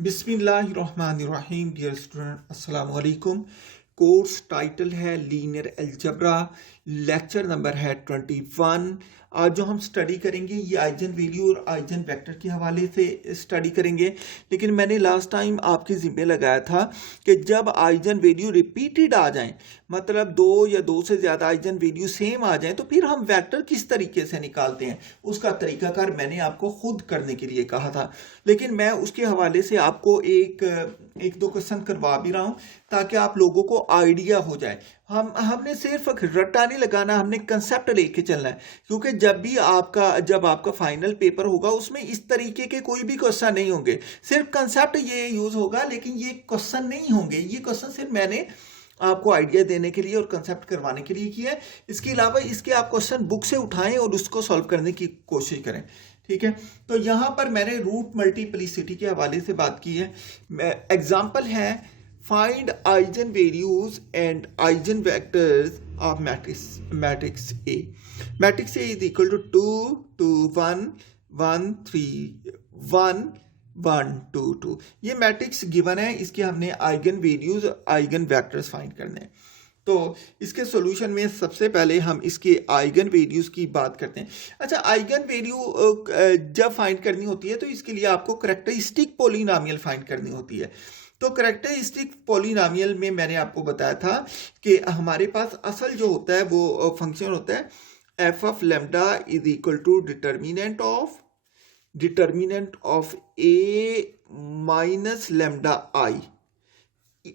बिस्मिल्लाहिर्रहमानिर्रहीम। Dear student, अस्सलाम वालेकुम। कोर्स टाइटल है लीनियर अलजेब्रा, लेक्चर नंबर है 21। आज जो हम स्टडी करेंगे ये आइजन वैल्यू और आइजन वेक्टर के हवाले से स्टडी करेंगे। लेकिन मैंने लास्ट टाइम आपके ज़िम्मे लगाया था कि जब आइजन वैल्यू रिपीटेड आ जाएं, मतलब दो या दो से ज़्यादा आइजन वैल्यू सेम आ जाएं, तो फिर हम वेक्टर किस तरीके से निकालते हैं उसका तरीकाकार मैंने आपको खुद करने के लिए कहा था। लेकिन मैं उसके हवाले से आपको एक दो क्वेश्चन करवा भी रहा हूं ताकि आप लोगों को आइडिया हो जाए। हमने सिर्फ रट्टा नहीं लगाना, हमने कंसेप्ट लेके चलना है, क्योंकि जब आपका फाइनल पेपर होगा उसमें इस तरीके के कोई भी क्वेश्चन नहीं होंगे। सिर्फ कंसेप्ट ये यूज होगा, लेकिन ये क्वेश्चन नहीं होंगे। ये क्वेश्चन सिर्फ मैंने आपको आइडिया देने के लिए और कंसेप्ट करवाने के लिए किया है। इसके अलावा इसके आप क्वेश्चन बुक से उठाएं और उसको सॉल्व करने की कोशिश करें। ठीक है, तो यहां पर मैंने रूट मल्टीप्लिसिटी के हवाले से बात की है। एग्जाम्पल है find eigen values and eigen vectors of matrix A. Matrix A is equal to 2 2 1 1 3 1 1 2 2। ये मैट्रिक्स गिवन है, इसके हमने eigen values eigen vectors find करने हैं। तो इसके सॉल्यूशन में सबसे पहले हम इसके आइगन वैल्यूज की बात करते हैं। अच्छा, आइगन वैल्यू जब फाइंड करनी होती है तो इसके लिए आपको करैक्टरिस्टिक पॉलिनॉमियल फाइंड करनी होती है। तो करैक्टरिस्टिक पॉलिनॉमियल में मैंने आपको बताया था कि हमारे पास असल जो होता है वो फंक्शन होता है F of lambda is equal to determinant of A minus lambda I.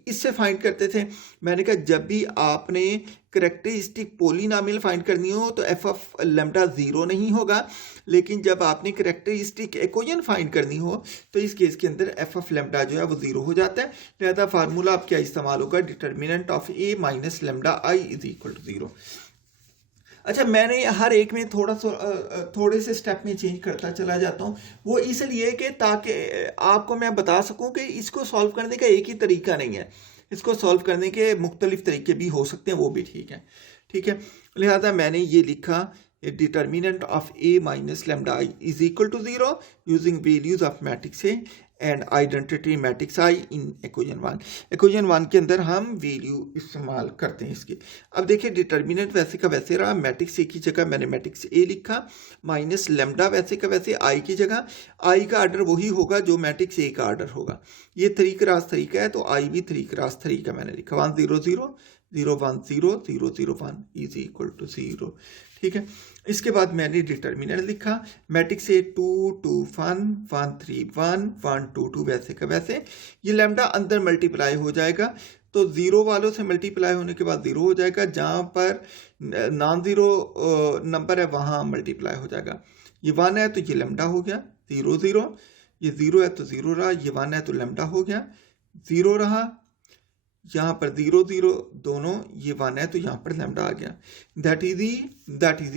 इससे फाइंड करते थे। मैंने कहा जब भी आपने करैक्टरिस्टिक पॉलिनॉमियल फाइंड करनी हो तो एफ ऑफ लेमडा जीरो नहीं होगा, लेकिन जब आपने करैक्टरिस्टिक इक्वेशन फाइंड करनी हो तो इस केस के अंदर एफ ऑफ लेमडा जो है वो जीरो हो जाता है। लिहाजा फार्मूला आप क्या इस्तेमाल होगा, determinant of A minus lambda I is equal to zero. अच्छा, मैंने हर एक में थोड़े से स्टेप में चेंज करता चला जाता हूँ, वो इसलिए कि ताकि आपको मैं बता सकूं कि इसको सॉल्व करने का एक ही तरीका नहीं है। इसको सॉल्व करने के मुख्तलिफ तरीके भी हो सकते हैं, वो भी ठीक है। ठीक है, लिहाजा मैंने ये लिखा determinant of A minus lambda I is equal to zero using values of matrix A and identity matrix I in equation 1। Equation 1 के अंदर हम वैल्यू इस्तेमाल करते हैं इसकी। अब देखिए, डिटर्मिनेंट वैसे का वैसे रहा, मैट्रिक्स ए की जगह मैंने मैट्रिक्स ए लिखा, माइनस लेमडा वैसे का वैसे आई की जगह। आई का आर्डर वही होगा जो मैट्रिक्स ए का आर्डर होगा। ये थ्री क्रॉस थ्री का है तो आई भी 3 क्रॉस 3 का मैंने लिखा। 1 0 0 0 1 0 0 0 1 इज इक्वल टू 0। ठीक है, इसके बाद मैंने डिटर्मिनेंट लिखा, मैट्रिक्स ए 2 2 1 1 3 1 1 2 2 वैसे का वैसे। ये लैम्डा अंदर मल्टीप्लाई हो जाएगा, तो जीरो वालों से मल्टीप्लाई होने के बाद जीरो हो जाएगा, जहाँ पर नॉन जीरो नंबर है वहाँ मल्टीप्लाई हो जाएगा। ये 1 है तो ये लैम्डा हो गया 0 0, ये 0 है तो 0 रहा, ये 1 है तो लैम्डा हो गया 0 रहा, यहाँ पर 0 0 दोनों, ये 1 है तो यहाँ पर लैम्डा आ गया, दैट इज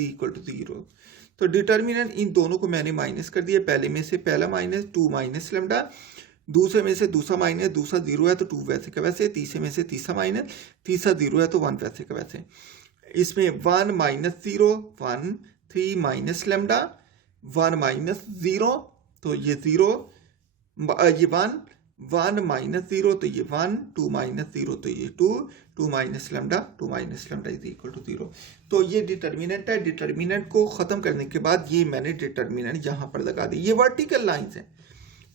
इक्वल टू 0। तो डिटर्मिनेंट इन दोनों को मैंने माइनस कर दिया। पहले में से पहला माइनस 2 माइनस लैम्डा, दूसरे में से दूसरा माइनस, दूसरा 0 है तो 2 वैसे का वैसे, तीसरे में से तीसरा माइनस, तीसरा 0 है तो 1 वैसे का वैसे। इसमें 1 माइनस 0 1 3 माइनस लैम्डा 1 माइनस 0 तो ये 0, ये 1 1 माइनस 0 तो ये 1 2 माइनस 0 तो ये 2 2 minus lambda is equal to 0। तो ये डिटर्मिनेंट है। डिटर्मिनेंट को ख़त्म करने के बाद ये मैंने डिटर्मिनेंट यहाँ पर लगा दी। ये वर्टिकल लाइंस है,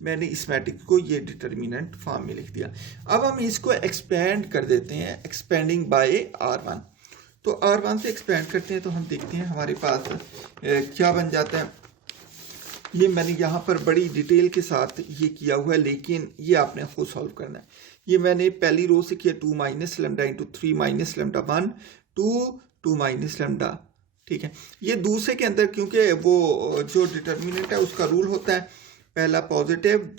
मैंने इस मैट्रिक्स को ये डिटर्मिनेंट फॉर्म में लिख दिया। अब हम इसको एक्सपेंड कर देते हैं, एक्सपेंडिंग बाय R1। तो R1 से एक्सपेंड करते हैं तो हम देखते हैं हमारे पास क्या बन जाता है। ये मैंने यहाँ पर बड़ी डिटेल के साथ ये किया हुआ है, लेकिन ये आपने खुद सॉल्व करना है। ये मैंने पहली रो से किया 2 minus lambda into 3 minus lambda 1 2 minus lambda. ठीक है, ये दूसरे के अंदर क्योंकि वो जो डिटर्मिनेंट है उसका रूल होता है पहला पॉजिटिव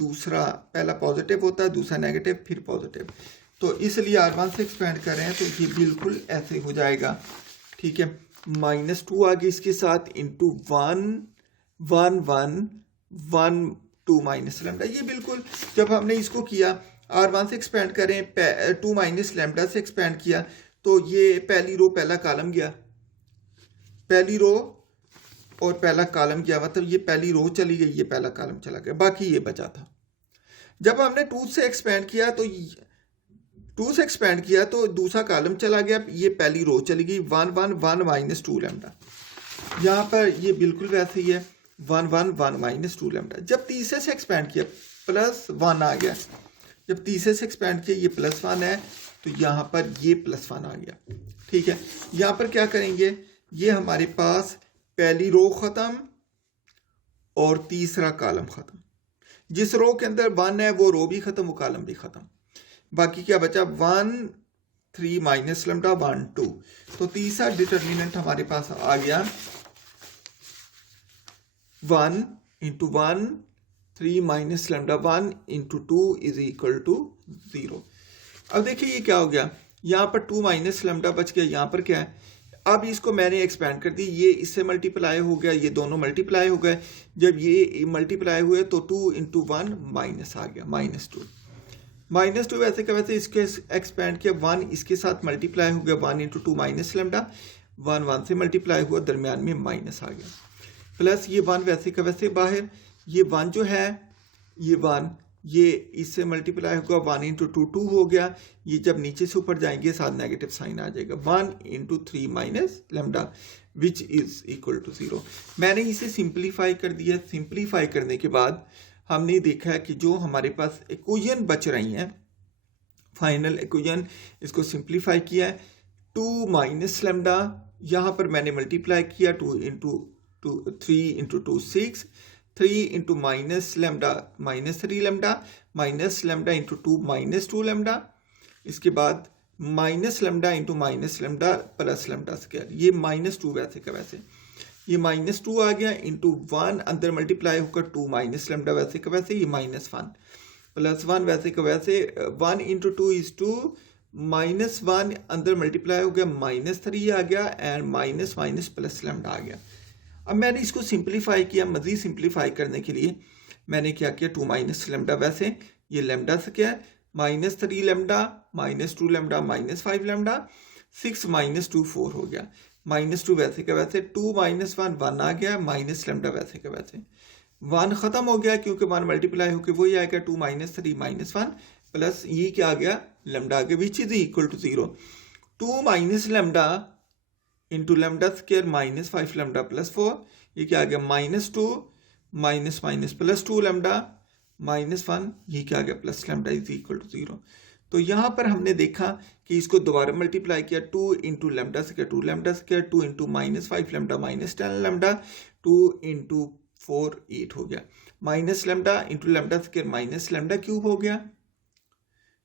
होता है, दूसरा नेगेटिव फिर पॉजिटिव। तो इसलिए R1 से एक्सपेंड कर रहे हैं तो ये बिल्कुल ऐसे हो जाएगा। ठीक है, -2 आगे इसके साथ इंटू 1 1 1 1 2 माइनस लेमडा। ये बिल्कुल जब हमने इसको किया R1 से एक्सपेंड करें 2 माइनस लेमडा से एक्सपेंड किया तो ये पहली रो पहला कॉलम गया, पहली रो और पहला कॉलम गया, मतलब ये पहली रो चली गई, ये पहला कॉलम चला गया, बाकी ये बचा था। जब हमने 2 से एक्सपेंड किया तो 2 से एक्सपेंड किया तो दूसरा कॉलम चला गया, ये पहली रो चली गई 1 1 1 माइनस 2 लैम्डा। यहाँ पर ये बिल्कुल वैसे ही है 1 1 1 माइनस 2 लैम्डा। जब तीसरे से एक्सपेंड किया प्लस 1 आ गया, जब तीसरे से एक्सपेंड किया ये प्लस 1 है तो यहाँ पर ये प्लस 1 आ गया। ठीक है, यहाँ पर क्या करेंगे, ये हमारे पास पहली रो ख़त्म और तीसरा कॉलम ख़त्म। जिस रो के अंदर 1 है वो रो भी ख़त्म, वो कॉलम भी ख़त्म। बाकी क्या बचा 1 3 माइनस लैम्डा 1 2। तो तीसरा डिटर्मिनेंट हमारे पास आ गया 1 into 1 3 minus lambda 1 into 2 is equal to 0। अब देखिए ये क्या हो गया, यहाँ पर 2 माइनस लैम्डा बच गया, यहाँ पर क्या है, अब इसको मैंने एक्सपेंड कर दी, ये इससे मल्टीप्लाई हो गया, ये दोनों मल्टीप्लाई हो गए। जब ये मल्टीप्लाई हुए तो 2 इंटू 1 माइनस आ गया माइनस 2। माइनस 2 वैसे का वैसे इसके एक्सपेंड किया, 1 इसके साथ मल्टीप्लाई हो गया 1 इंटू 2 माइनस लैम्डा, 1 1 से मल्टीप्लाई हुआ, दरमियान में माइनस आ गया, प्लस ये 1 वैसे का वैसे बाहर, ये 1 जो है ये 1 ये इससे मल्टीप्लाई होगा 1 इंटू 2 2 हो गया, ये जब नीचे से ऊपर जाएंगे साथ नेगेटिव साइन आ जाएगा 1 into 3 minus lambda which is equal to 0। मैंने इसे सिंप्लीफाई कर दिया। सिंप्लीफाई करने के बाद हमने देखा है कि जो हमारे पास इक्वेशन बच रही हैं, फाइनल इक्वेशन, इसको सिंप्लीफाई किया है 2 माइनस लैम्डा, यहाँ पर मैंने मल्टीप्लाई किया 2 into 3 into 2 6, 3 into minus lambda minus 3 lambda, minus lambda into 2 minus 2 lambda, इसके बाद minus lambda into minus lambda plus lambda square, ये माइनस 2 वैसे का वैसे, ये माइनस 2 आ गया इंटू 1 अंदर मल्टीप्लाई होकर 2 माइनस लैम्डा वैसे का वैसे, ये माइनस 1 प्लस 1 वैसे का वैसे, 1 इंटू 2 इज 2 माइनस 1 अंदर मल्टीप्लाई हो गया माइनस 3 आ गया and minus minus plus lambda आ गया। अब मैंने इसको सिंप्लीफाई किया, मज़ीद सिंप्लीफाई करने के लिए मैंने क्या किया 2 माइनस लैम्डा वैसे, ये लैम्डा से क्या है minus 3 lambda minus 2 lambda minus 5 lambda, 6 minus 2 4 हो गया, माइनस 2 वैसे का वैसे, 2 माइनस 1 1 आ गया, माइनस लैम्डा वैसे का वैसे, 1 ख़त्म हो गया क्योंकि 1 मल्टीप्लाई होकर वही आ गया 2 माइनस 3 माइनस 1 प्लस ये क्या आ गया लैम्डा आ गया which is equal to 0। 2 minus lambda into lambda square minus 5 lambda plus 4, ये क्या आ गया minus 2 minus minus plus 2 lambda minus 1, ये क्या आ गया plus lambda is equal to 0। तो यहाँ पर हमने देखा कि इसको दोबारा मल्टीप्लाई किया 2 into lambda square 2 lambda square, 2 into minus 5 lambda minus 10 lambda, 2 into 4 8 हो गया, minus lambda into lambda square minus lambda cube हो गया।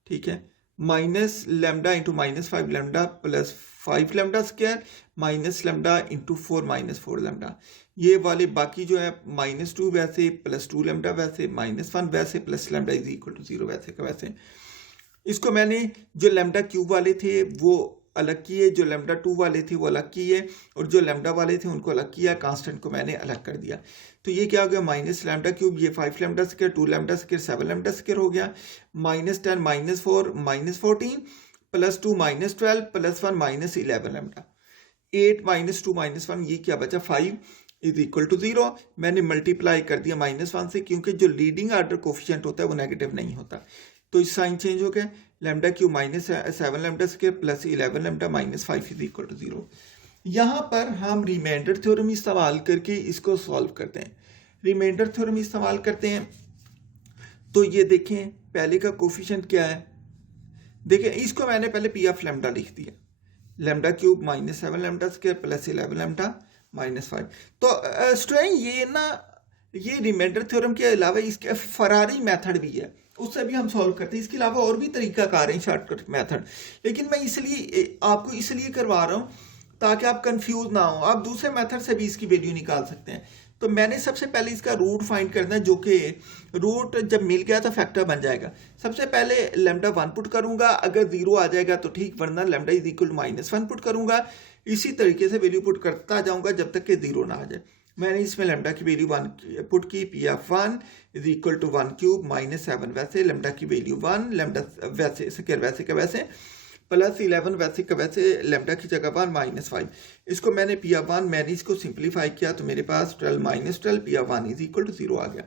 ठीक है, minus lambda into minus 5 lambda plus 5 lambda square minus lambda into 4 minus 4 lambda, ये वाले बाकी जो है माइनस 2 वैसे प्लस 2 लैम्डा वैसे माइनस 1 वैसे plus lambda is equal to 0 वैसे का वैसे। इसको मैंने जो लैम्डा क्यूब वाले थे वो अलग किए, जो लैम्डा 2 वाले थे वो अलग किए, और जो लैम्डा वाले थे उनको अलग किया, कांस्टेंट को मैंने अलग कर दिया। तो ये क्या हो गया माइनस लैम्डा क्यूब, ये 5 lambda square 2 lambda square 7 lambda square हो गया, minus 10 minus 4 minus 14 plus 2 minus 12 plus 1 minus 11 lambda, 8 minus 2 minus 1, ये क्या बचा 5 इज इक्वल टू 0। मैंने मल्टीप्लाई कर दिया माइनस 1 से, क्योंकि जो लीडिंग आर्डर कोफिशिएंट होता है वो नेगेटिव नहीं होता, तो इस साइन चेंज हो गया, lambda cube minus 7 lambda square plus 11 lambda minus 5 is equal to 0। यहाँ पर हम रिमाइंडर थ्योरम इस्तेमाल करके इसको सॉल्व करते हैं। रिमाइंडर थ्योरम इस्तेमाल करते हैं तो ये देखें पहले का कोफिशिएंट क्या है, देखें इसको मैंने पहले पी ऑफ लैम्डा लिख दिया, lambda cube minus 7 lambda square plus 11 lambda minus 5। तो स्टूडेंट ये ना ये रिमाइंडर थ्योरम के अलावा इसके फरारी मेथड भी है, उससे भी हम सॉल्व करते हैं। इसके अलावा और भी तरीकाकार हैं शॉर्टकट मेथड, लेकिन मैं इसलिए आपको इसलिए करवा रहा हूँ ताकि आप कंफ्यूज ना हो, आप दूसरे मेथड से भी इसकी वैल्यू निकाल सकते हैं। तो मैंने सबसे पहले इसका रूट फाइंड करना है, जो कि रूट जब मिल गया तो फैक्टर बन जाएगा। सबसे पहले लैम्डा 1 पुट करूंगा, अगर 0 आ जाएगा तो ठीक, वरना lambda is equal to minus 1 put करूंगा। इसी तरीके से वैल्यू पुट करता जाऊंगा जब तक कि 0 ना आ जाए। मैंने इसमें लैम्डा की वैल्यू 1 पुट की, P of 1 is equal to 1 cube minus 7 वैसे, लैम्डा की वैल्यू 1 लैम्डा वैसे स्क्वायर वैसे का वैसे प्लस 11 वैसे का वैसे, लैम्डा की जगह 1 माइनस 5। इसको मैंने पी ऑफ 1 मैंने इसको सिंप्लीफाई किया तो मेरे पास 12 माइनस 12 P of 1 is equal to 0 आ गया।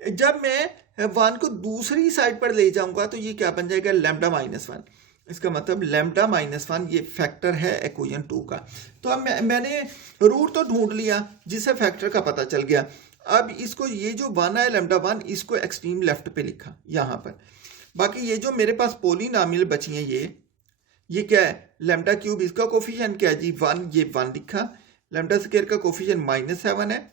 जब मैं 1 को दूसरी साइड पर ले जाऊंगा तो ये क्या बन जाएगा, लैम्डा माइनस 1। इसका मतलब लैम्डा माइनस 1 ये फैक्टर है इक्वेशन 2 का। तो अब मैंने रूट तो ढूंढ लिया जिससे फैक्टर का पता चल गया। अब इसको ये जो 1 है लैम्डा 1, इसको एक्सट्रीम लेफ्ट पे लिखा यहाँ पर। बाकी ये जो मेरे पास पॉलिनॉमियल बची हैं ये क्या है, लैम्डा क्यूब, इसका कोफिशिएंट क्या है जी 1, ये 1 लिखा। लैम्डा स्क्वायर का कोफिशिएंट -7 है,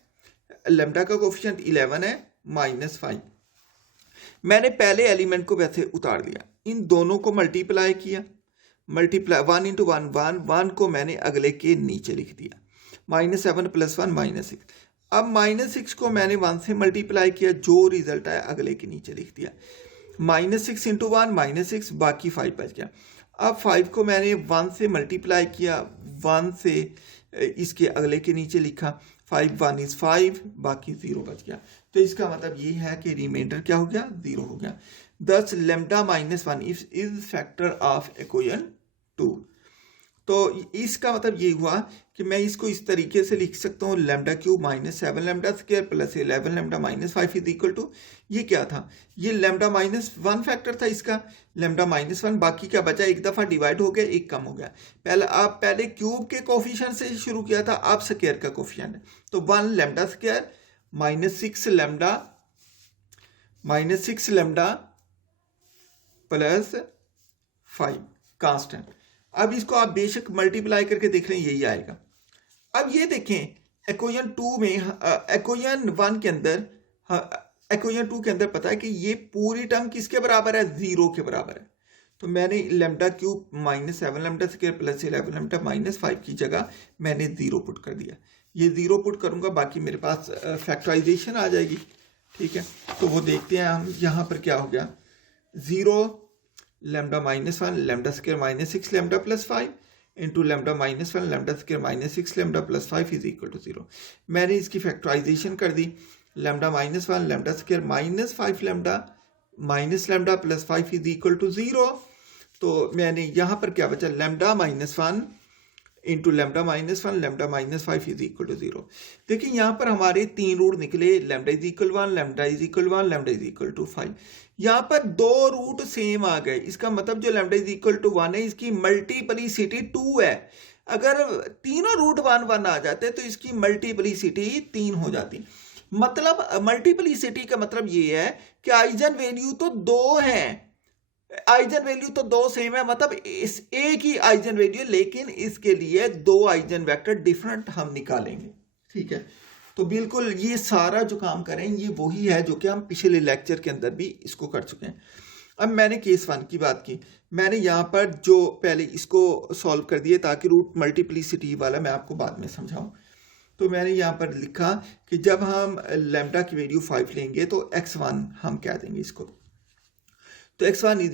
लैम्डा का कोफिशिएंट 11 है, -5। मैंने पहले एलिमेंट को वैसे उतार लिया, इन दोनों को मल्टीप्लाई किया, मल्टीप्लाई 1 × 1 1, 1 को मैंने अगले के नीचे लिख दिया, -7 + 1 -6। अब -6 को मैंने 1 से मल्टीप्लाई किया, जो रिजल्ट आया अगले के नीचे लिख दिया, -6 × 1 -6, बाकी 5 बच गया। अब 5 को मैंने 1 से मल्टीप्लाई किया, 1 से इसके अगले के नीचे लिखा, 5 1 = 5, बाकी 0 बच गया। तो इसका मतलब ये है कि रिमाइंडर क्या हो गया, 0 हो गया। दस lambda -1 is factor of equation 2। तो इसका मतलब ये हुआ कि मैं इसको इस तरीके से लिख सकता हूँ, lambda cube -7 lambda square + 11 lambda -5 = ये क्या था, ये लैम्डा -1 फैक्टर था इसका, लैम्डा -1, बाकी क्या बचा, एक दफ़ा डिवाइड हो गया, एक कम हो गया। पहले क्यूब के कोफिशिएंट से शुरू किया था, अब स्क्वायर का कोफिशिएंट है। तो 1 लैम्डा स्क्वायर -6 लैम्डा +5 कांस्टेंट। अब इसको आप बेशक मल्टीप्लाई करके देख रहे हैं, यही आएगा। अब ये देखें इक्वेशन 2 में, इक्वेशन 1 के अंदर, इक्वेशन 2 के अंदर पता है कि ये पूरी टर्म किसके बराबर है, 0 के बराबर है। तो मैंने lambda cube -7 lambda square + 11 lambda -5 की जगह मैंने 0 पुट कर दिया। ये 0 पुट करूंगा, बाकी मेरे पास फैक्टराइजेशन आ जाएगी, ठीक है। तो वो देखते हैं हम, यहाँ पर क्या हो गया, 0 lambda -1 lambda square -6 lambda +5 into lambda -1 lambda square -6 lambda +5 = 0। मैंने इसकी फैक्टराइजेशन कर दी, lambda -1 lambda square -5 lambda -lambda +5 = 0। तो मैंने यहाँ पर क्या बचा, लैम्डा -1 इंटू लैम्डा -1 लैम्डा -5 = 0। देखिए यहाँ पर हमारे 3 रूट निकले, लैम्डा = 1 लैम्डा = 1 लैम्डा = 5। यहाँ पर 2 रूट सेम आ गए, इसका मतलब जो लैम्डा = 1 है इसकी मल्टीप्लिसिटी 2 है। अगर तीनों रूट 1 1 आ जाते तो इसकी मल्टीप्लिसिटी 3 हो जाती। मतलब मल्टीप्लिसिटी का मतलब ये है कि आइजन वैल्यू तो 2 हैं, आइजन वैल्यू तो 2 सेम है, मतलब इस एक ही आइजन वैल्यू, लेकिन इसके लिए 2 आइजन वेक्टर डिफरेंट हम निकालेंगे, ठीक है। तो बिल्कुल ये सारा जो काम करें ये वही है जो कि हम पिछले लेक्चर के अंदर भी इसको कर चुके हैं। अब मैंने केस 1 की बात की, मैंने यहाँ पर जो पहले इसको सॉल्व कर दिए ताकि रूट मल्टीप्लिसिटी वाला मैं आपको बाद में समझाऊं। तो मैंने यहाँ पर लिखा कि जब हम लैम्डा की वैल्यू 5 लेंगे तो x1 हम कह देंगे इसको, तो x1 =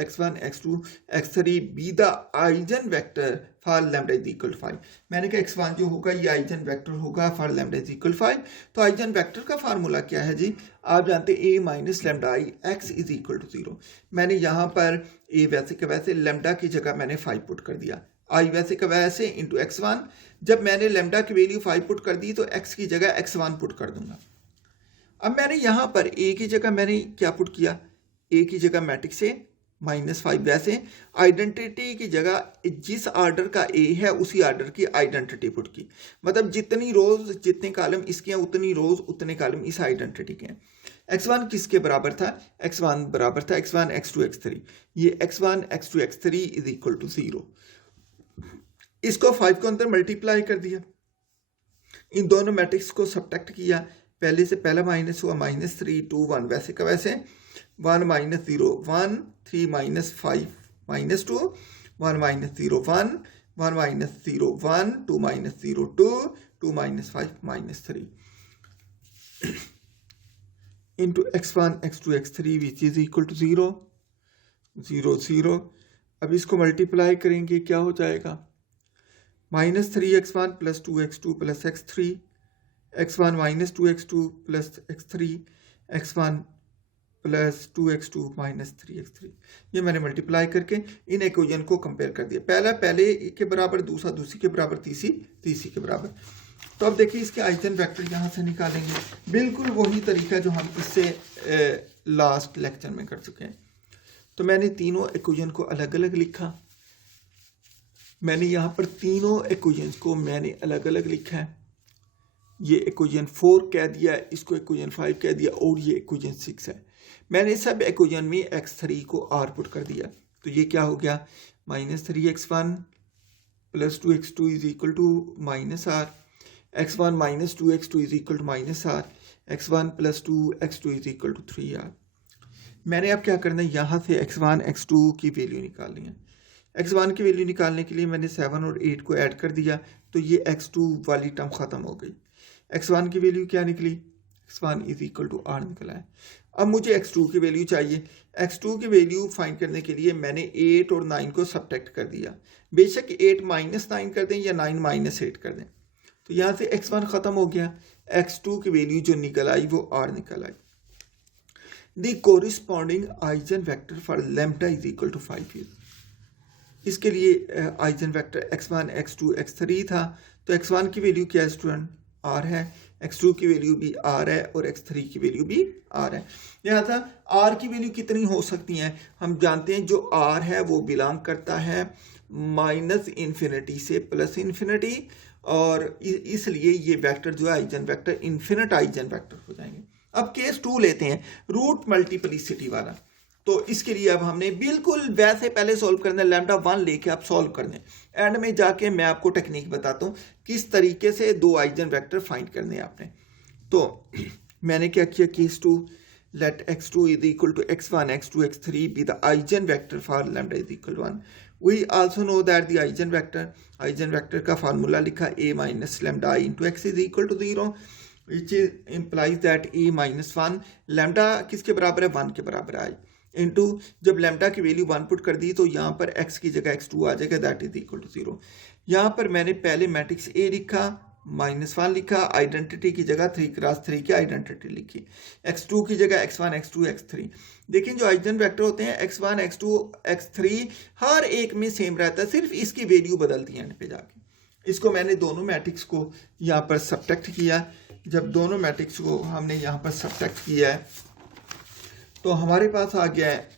x1 x2 x3 be the eigen vector for lambda = 5। मैंने कहा x1 जो होगा ये आइजन वेक्टर होगा फॉर लैम्डा = 5। तो आइजन वेक्टर का फार्मूला क्या है जी, आप जानते हैं a - लैम्डा i x = 0। मैंने यहाँ पर a वैसे का वैसे, लैम्डा की जगह मैंने 5 पुट कर दिया, i वैसे का वैसे इंटू x1। जब मैंने लैम्डा की वैल्यू 5 पुट कर दी तो x की जगह x1 पुट कर दूंगा। अब मैंने यहाँ पर a की जगह मैंने क्या पुट किया, a की जगह मैट्रिक्स से -5, वैसे आइडेंटिटी की जगह जिस ऑर्डर का a है उसी ऑर्डर की आइडेंटिटी पुट की। मतलब जितनी रोज जितने कॉलम इसके हैं उतनी रोज उतने कॉलम इस आइडेंटिटी के हैं। x1 किसके बराबर था, x1 बराबर था x1 x2 x3। ये x1 x2 x3 = 0। इसको 5 को अंदर मल्टीप्लाई कर दिया, इन दोनों मैट्रिक्स को सब्ट्रैक्ट किया, पहले से पहला माइनस हुआ -3 2 1 वैसे का वैसे, 1 - 0 1 3 - 5 -2 1 - 0 1 1 - 0 1 2 - 0 2 2 - 5 -3 into x1 x2 x3 which is equal to 0 0 0। अब इसको मल्टीप्लाई करेंगे क्या हो जाएगा, -3x1 + 2x2 + x3 x1 - 2x2 + x3 x1 + 2x2 - 3x3। ये मैंने मल्टीप्लाई करके इन इक्वेशन को कंपेयर कर दिया, पहला पहले के बराबर, दूसरा दूसरी के बराबर, तीसरी के बराबर। तो अब देखिए इसके आइजन वेक्टर यहाँ से निकालेंगे, बिल्कुल वही तरीका जो हम इससे लास्ट लेक्चर में कर चुके हैं। तो मैंने तीनों इक्वेशन को अलग अलग लिखा, मैंने यहाँ पर तीनों इक्वेशंस को मैंने अलग अलग लिखा है। ये इक्वेशन 4 कह दिया, इसको इक्वेशन 5 कह दिया, और ये इक्वेशन 6 है। मैंने सब इक्वेशन में x3 को r पुट कर दिया, तो ये क्या हो गया, -3x1 + 2x2 is equal to -r, x1 - 2x2 is equal to -r, x1 + 2x2 is equal to 3r। मैंने अब क्या करना है, यहाँ से x1 x2 की वैल्यू निकालनी है। x1 की वैल्यू निकालने के लिए मैंने 7 और 8 को ऐड कर दिया, तो ये x2 वाली टर्म ख़त्म हो गई। x1 की वैल्यू क्या निकली, x1 is equal to r निकला है। अब मुझे x2 की वैल्यू चाहिए। x2 की वैल्यू फाइंड करने के लिए मैंने 8 और 9 को सब्ट्रैक्ट कर दिया। बेशक 8 - 9 कर दें या 9 - 8 कर दें, तो यहाँ से x1 ख़त्म हो गया। x2 की वैल्यू जो निकल आई वो r निकल आई। The corresponding eigen vector for lambda is equal to 5 is, इसके लिए eigen vector x1 x2 x3 था, तो x1 की वैल्यू क्या है स्टूडेंट, r है, x2 की वैल्यू भी r है, और x3 की वैल्यू भी r है। लिहाजा r की वैल्यू कितनी हो सकती हैं, हम जानते हैं जो r है वो बिलोंग करता है -∞ से +∞, और इसलिए ये वेक्टर जो है eigen vector infinite eigen vector हो जाएंगे। अब केस 2 लेते हैं, रूट मल्टीप्लिसिटी वाला। तो इसके लिए अब हमने बिल्कुल वैसे पहले सॉल्व करना है, लैम्डा 1 लेके आप सॉल्व करने, एंड में जाके मैं आपको टेक्निक बताता हूँ किस तरीके से 2 आइजन वेक्टर फाइंड करने हैं आपने। तो मैंने क्या किया, case 2, let x2 is equal to x1 x2 x3 be the eigen vector for lambda is equal 1। We also know that the eigen vector का फार्मूला लिखा a - lambda i into x is equal to 0, which implies that a - 1 lambda किसके बराबर है, 1 के बराबर I, into जब lambda की value 1 put कर दी तो यहाँ पर x की जगह x2 आ जाएगा, दैट इज इक्वल टू 0। यहाँ पर मैंने पहले मैट्रिक्स A लिखा, -1 लिखा, आइडेंटिटी की जगह 3 × 3 की आइडेंटिटी लिखी, x2 की जगह x1 x2 x3। देखिए जो आइजन वेक्टर होते हैं x1 x2 x3 हर एक में सेम रहता है, सिर्फ इसकी वैल्यू बदलती है एंड पे जाके। इसको मैंने दोनों मैट्रिक्स को यहाँ पर सब्ट्रैक्ट किया। जब दोनों मैट्रिक्स को हमने यहाँ पर सब्ट्रैक्ट किया है तो हमारे पास आ गया है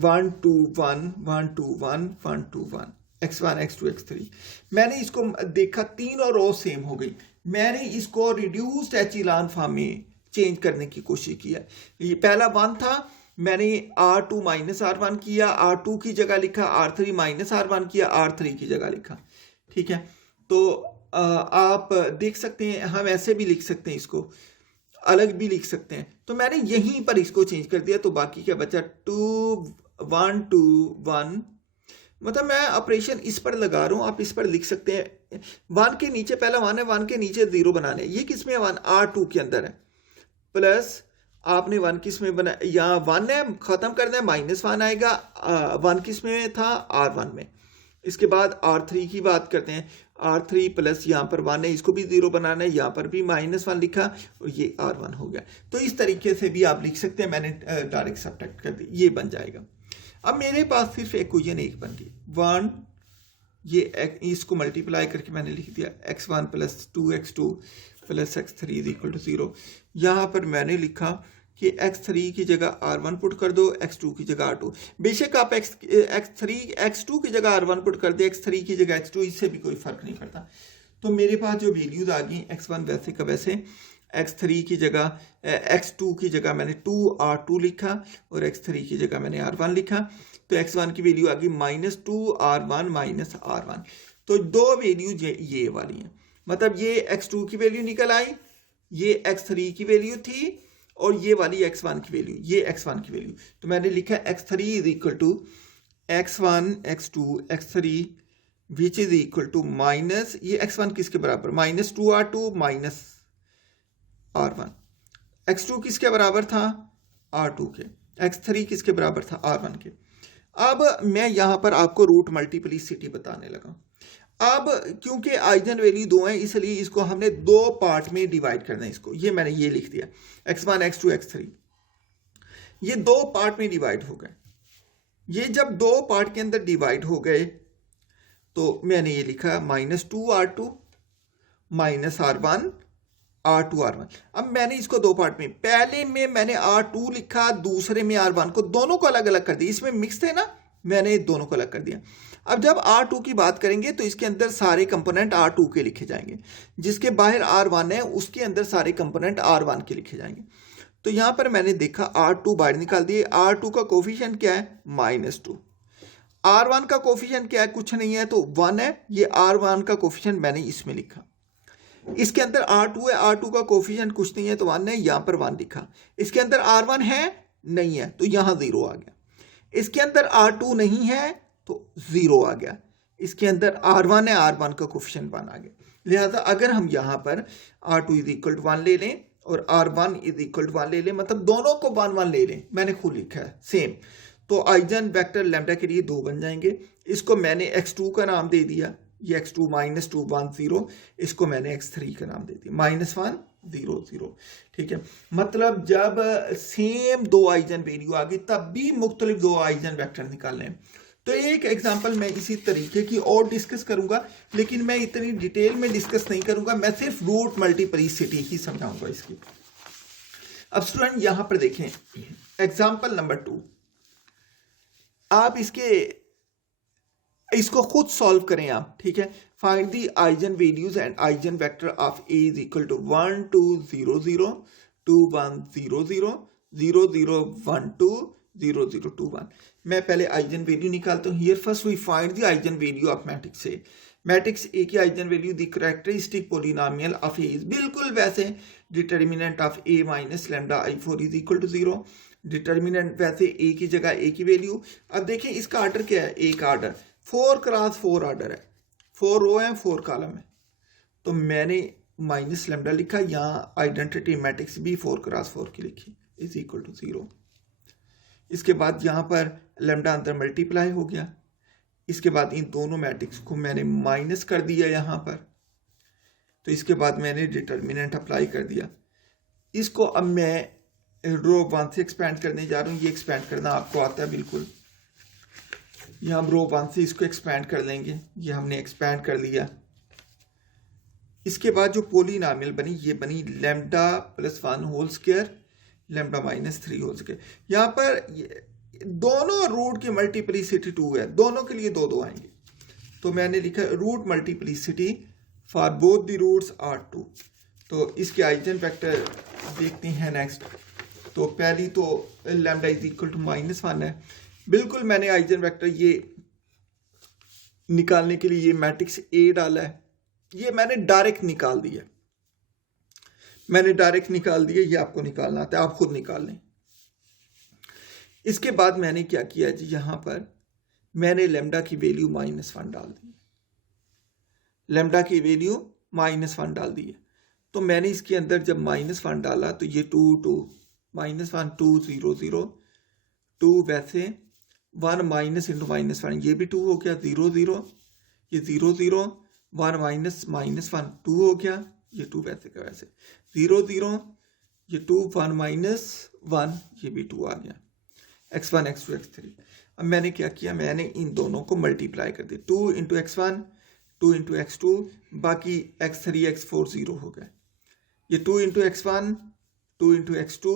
1 2 1 1 2 1 1 2 1 x1 x2 x3। मैंने इसको देखा तीनों रो सेम हो गई, मैंने इसको रिड्यूस्ड एचिलॉन फॉर्म में चेंज करने की कोशिश किया। ये पहला 1 था, मैंने r2 - r1 किया, r2 की जगह लिखा, r3 - r1 किया, r3 की जगह लिखा। ठीक है, तो आप देख सकते हैं, हम ऐसे भी लिख सकते हैं, इसको अलग भी लिख सकते हैं। तो मैंने यहीं पर इसको चेंज कर दिया, तो बाकी क्या बचा, 2 1 2 1, मतलब मैं ऑपरेशन इस पर लगा रहा हूँ, आप इस पर लिख सकते हैं। 1 के नीचे पहला 1 है, 1 के नीचे 0 बनाने, ये किस में 1 r2 के अंदर है, प्लस आपने 1 किस में बना, यहाँ 1 है, खत्म करना है, -1 आएगा, 1 किस में था, r1 में। इसके बाद r3 की बात करते हैं, r3 प्लस यहाँ पर 1 है, इसको भी 0 बनाना है, यहाँ पर भी -1 लिखा और ये r1 हो गया। तो इस तरीके से भी आप लिख सकते हैं, मैंने डायरेक्ट सब्ट्रैक्ट कर दी, ये बन जाएगा। अब मेरे पास सिर्फ इक्वेशन 1 बन गई, 1, ये इसको मल्टीप्लाई करके मैंने लिख दिया x1 + 2x2 + x3 is equal to 0। यहाँ पर मैंने लिखा कि x3 की जगह r1 पुट कर दो, x2 की जगह r2। बेशक आप x2 की जगह r1 पुट कर दे, x3 की जगह x2, इससे भी कोई फर्क नहीं पड़ता। तो मेरे पास जो वैल्यूज आ गई, x1 वैसे का वैसे, x3 की जगह x2 की जगह मैंने 2r2 लिखा और x3 की जगह मैंने r1 लिखा। तो x1 की वैल्यू आ गई -2r1 - r1। तो दो वैल्यूज ये वाली हैं, मतलब ये x2 की वैल्यू निकल आई, ये x3 की वैल्यू थी, और ये वाली x1 की वैल्यू, ये x1 की वैल्यू। तो मैंने लिखा x3 is equal to x1 x2 x3 which is equal to minus, ये x1 किसके बराबर, -2r2 - r1। x2 किसके बराबर था, r2 के, x3 किसके बराबर था, r1 के। अब मैं यहाँ पर आपको रूट मल्टीप्लिसिटी बताने लगा। अब क्योंकि आइजन वैल्यू 2 हैं, इसलिए इसको हमने 2 पार्ट में डिवाइड करना है। इसको ये मैंने ये लिख दिया, x1 x2 x3, ये 2 पार्ट में डिवाइड हो गए। ये जब 2 पार्ट के अंदर डिवाइड हो गए तो मैंने ये लिखा -2r2 minus R1 R2 R1। अब मैंने इसको दो पार्ट में, पहले में मैंने R2 लिखा, दूसरे में R1 को, दोनों को अलग अलग कर दिया। इसमें मिक्स थे ना, मैंने दोनों को अलग कर दिया। अब जब R2 की बात करेंगे तो इसके अंदर सारे कंपोनेंट R2 के लिखे जाएंगे, जिसके बाहर R1 है उसके अंदर सारे कंपोनेंट R1 के लिखे जाएंगे। तो यहां पर मैंने देखा R2 बाहर निकाल दिए। R2 का कोफिशिएंट क्या है? -2। R1 का कोफिशिएंट क्या है? कुछ नहीं है, तो 1 है। ये R1 का कोफिशिएंट मैंने इसमें लिखा। इसके अंदर R2 है, R2 का कोफिशिएंट कुछ नहीं है तो 1 है, यहां पर 1 लिखा। इसके अंदर R1 है, नहीं है, तो यहां 0 आ गया। इसके अंदर R2 नहीं है तो 0 आ गया। इसके अंदर R1 है, R1 का कोफिशिएंट 1 आ गया। लिहाजा अगर हम यहां पर R2 = 1 ले लें और R1 = 1 ले लें, मतलब दोनों को 1 1 ले लें, मैंने खुद लिखा है सेम, तो आइजन वेक्टर लैम्डा के लिए 2 बन जाएंगे। इसको मैंने x2 का नाम दे दिया, ये x2 -2 1 0, इसको मैंने x3 का नाम दे दिया, -1 0 0। ठीक है, मतलब जब सेम 2 आइजन वैल्यू आ गई तब भी मुख्तलिफ 2 आइजन वेक्टर निकालने हैं। तो एक एग्जांपल मैं इसी तरीके की और डिस्कस करूंगा, लेकिन मैं इतनी डिटेल में डिस्कस नहीं करूंगा, मैं सिर्फ रूट मल्टीप्लिसिटी ही समझाऊंगा इसकी। अब स्टूडेंट यहां पर देखें एग्जांपल नंबर 2, आप इसको खुद सॉल्व करें आप। ठीक है, find the eigen values and eigen vector of A = 1 2 0 0 2 1 0 0 0 0 1 2 0 0 2 1। मैं पहले आइजन वैल्यू निकालता हूं। Here first we find the eigen value of matrix A। Matrix A की eigen value the characteristic polynomial of A is, बिल्कुल वैसे determinant of A - lambda I4 = 0। Determinant वैसे A की जगह A की वैल्यू। अब देखें इसका ऑर्डर क्या है, A का ऑर्डर 4 क्रॉस 4 ऑर्डर है, 4 रो है 4 कॉलम है, तो मैंने माइनस लैम्डा लिखा। यहाँ आइडेंटिटी मैट्रिक्स भी 4 क्रॉस 4 की लिखी, = 0। इसके बाद यहाँ पर लैम्डा अंदर मल्टीप्लाई हो गया। इसके बाद इन दोनों मैट्रिक्स को मैंने माइनस कर दिया यहाँ पर, तो इसके बाद मैंने डिटर्मिनेंट अप्लाई कर दिया। इसको अब मैं रो 1 से एक्सपेंड करने जा रहा हूँ। ये एक्सपेंड करना आपको आता है बिल्कुल। यहाँ रो 1 से इसको एक्सपेंड कर लेंगे, ये हमने एक्सपेंड कर लिया। इसके बाद जो पॉलिनोमियल बनी, ये बनी lambda +1 whole square lambda -3 whole square. यहाँ पर दोनों रूट की मल्टीप्लिसिटी 2 है, दोनों के लिए 2 2 आएंगे, तो मैंने लिखा root multiplicity for both the roots are 2। तो इसके आइजन वेक्टर देखते हैं नेक्स्ट। तो पहली तो लैम्डा = -1 है, बिल्कुल मैंने आइजन वेक्टर ये निकालने के लिए ये मैट्रिक्स A डाला है, ये मैंने डायरेक्ट निकाल दिया, ये आपको निकालना आता है, आप खुद निकाल लें। इसके बाद मैंने क्या किया जी, यहां पर मैंने लैम्डा की वैल्यू -1 डाल दी, लैम्डा की वैल्यू -1 डाल दी है। तो मैंने इसके अंदर जब -1 डाला तो ये 2 2 -1 2 0 0 2 वैसे 1 माइनस इंटू -1, ये भी 2 हो गया, 0 0, ये 0 0 1 -1 2 हो गया, ये 2 वैसे का वैसे 0 0, ये 2 1 -1, ये भी 2 आ गया। x1 x2 x3। अब मैंने क्या किया, मैंने इन दोनों को मल्टीप्लाई कर दिया, 2 × x1 2 × x2, बाकी x3 x4 0 हो गए। ये 2 × x1 2 × x2,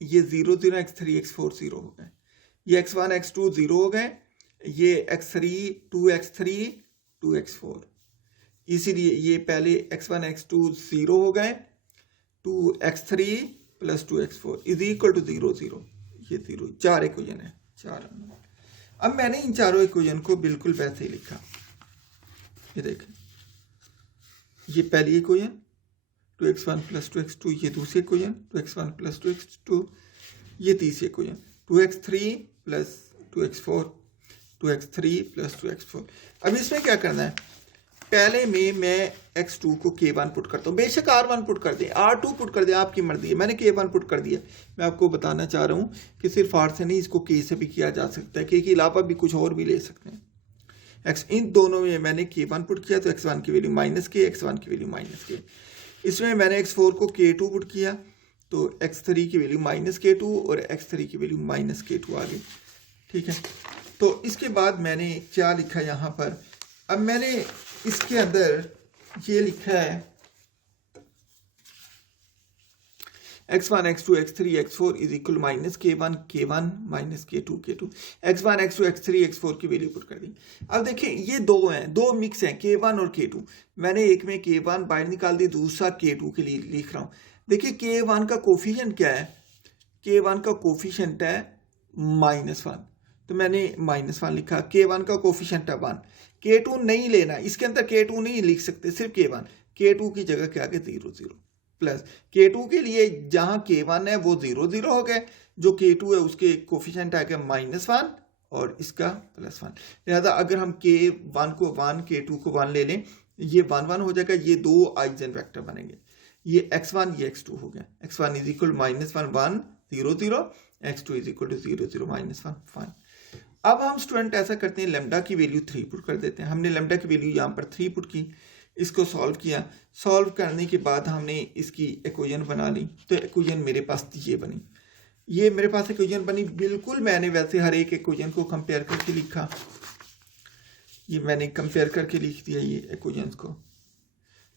ये 0 0 x3 x4 0 हो गए। ये x1 x2 0 हो गए, ये x3 2x3 2x4, इसीलिए ये पहले x1 x2 0 हो गए, 2x3 + 2x4 = 0 0, ये 0, 4 इक्वेशन है, 4। अब मैंने इन चारों इक्वेशन को बिल्कुल वैसे ही लिखा। ये देखें, ये पहली इक्वेशन 2x1 + 2x2, ये दूसरी इक्वेशन 2x1 + 2x2, ये तीसरी equation 2x3 + 2x4, 2x3 + 2x4। अब इसमें क्या करना है, पहले में मैं x2 को k1 पुट करता हूँ, बेशक r1 पुट कर दें, r2 पुट कर दें, आपकी मर्जी है, मैंने k1 पुट कर दिया। मैं आपको बताना चाह रहा हूँ कि सिर्फ r से नहीं, इसको k से भी किया जा सकता है, k के अलावा भी कुछ और भी ले सकते हैं। इन दोनों में मैंने k1 पुट किया तो x1 की वैल्यू -k, x1 की वैल्यू -k। इसमें मैंने x4 को k2 पुट किया तो x3 की वैल्यू -k2 और x3 की वैल्यू -k2 आ गई। ठीक है, तो इसके बाद मैंने क्या लिखा यहाँ पर, अब मैंने इसके अंदर ये लिखा है x1 x2 x3 x4 is equal minus k1 k1 minus k2 k2 x1 x2 x3 x4 की वैल्यू पुट कर दी। अब देखिए ये दो हैं, दो मिक्स हैं k1 और k2। मैंने एक में k1 बाहर निकाल दी, दूसरा k2 के लिए लिख रहा हूँ। देखिए k1 का कोफिशिएंट क्या है, k1 का कोफिशिएंट है -1, तो मैंने -1 लिखा। k1 का कोफिशिएंट है 1। k2 नहीं लेना, इसके अंदर k2 नहीं लिख सकते, सिर्फ k1। k2 की जगह क्या है 0 0 प्लस k2 के लिए जहां k1 है वो 0 0 हो गए, जो k2 है उसके कोफिशिएंट आ गया -1 और इसका +1। लिहाजा अगर हम k1 को 1 k2 को 1 ले लें, ये 1 1 हो जाएगा, ये दो आइजन वेक्टर बनेंगे। ये x1 ये x2 हो गया। x1 is equal -1 1 0 0, x2 is equal to 0 0 -1 1। अब हम स्टूडेंट ऐसा करते हैं, लेमडा की वैल्यू 3 पुट कर देते हैं। हमने लेमडा की वैल्यू यहाँ पर 3 पुट की, इसको सॉल्व किया। सॉल्व करने के बाद हमने इसकी इक्वेशन बना ली, तो इक्वेशन मेरे पास ये बनी। ये मेरे पास इक्वेशन बनी, बिल्कुल मैंने वैसे हर एक इक्वेशन को कंपेयर करके लिखा। ये मैंने कंपेयर करके लिख दिया ये इक्वेशंस को,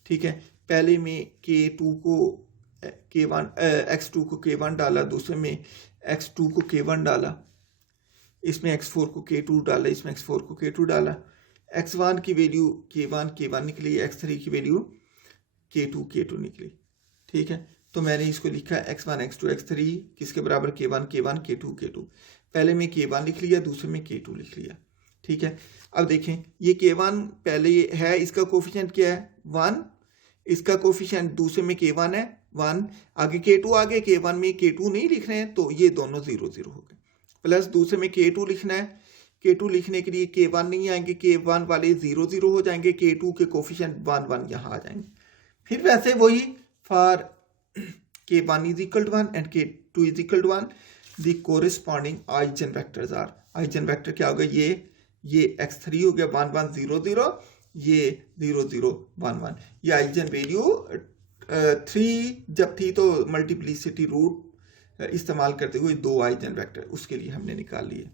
ठीक है। पहले में k2 को k1 x2 को k1 डाला, दूसरे में x2 को k1 डाला, इसमें x4 को k2 डाला, इसमें x4 को k2 डाला। x1 की वैल्यू k1 निकली, x3 की वैल्यू k2 निकली, ठीक है। तो मैंने इसको लिखा x1 x2 x3 किसके बराबर k1 k2। पहले में k1 लिख लिया, दूसरे में k2 लिख लिया, ठीक है। अब देखें ये k1 पहले है, इसका कोफिशिएंट क्या है 1, इसका कोफिशिएंट दूसरे में k1 है 1, आगे k2 आ गए, k1 में k2 नहीं लिख रहे हैं तो ये दोनों 0 0 हो गए। प्लस दूसरे में k2 लिखना है, k2 लिखने के लिए k1 नहीं आएंगे, k1 वाले 0 0 हो जाएंगे, k2 के कोफिशिएंट 1 1 यहाँ आ जाएंगे। फिर वैसे वही for k1 is equal to 1 and k2 is equal to 1 the corresponding eigen vectors are. Eigen vector क्या होगा, ये x3 हो गया 1 1 0 0, ये 0 0 1 1। ये आइजन वैल्यू 3 जब थी तो मल्टीप्लिसिटी रूट इस्तेमाल करते हुए दो आइजन वेक्टर उसके लिए हमने निकाल लिए।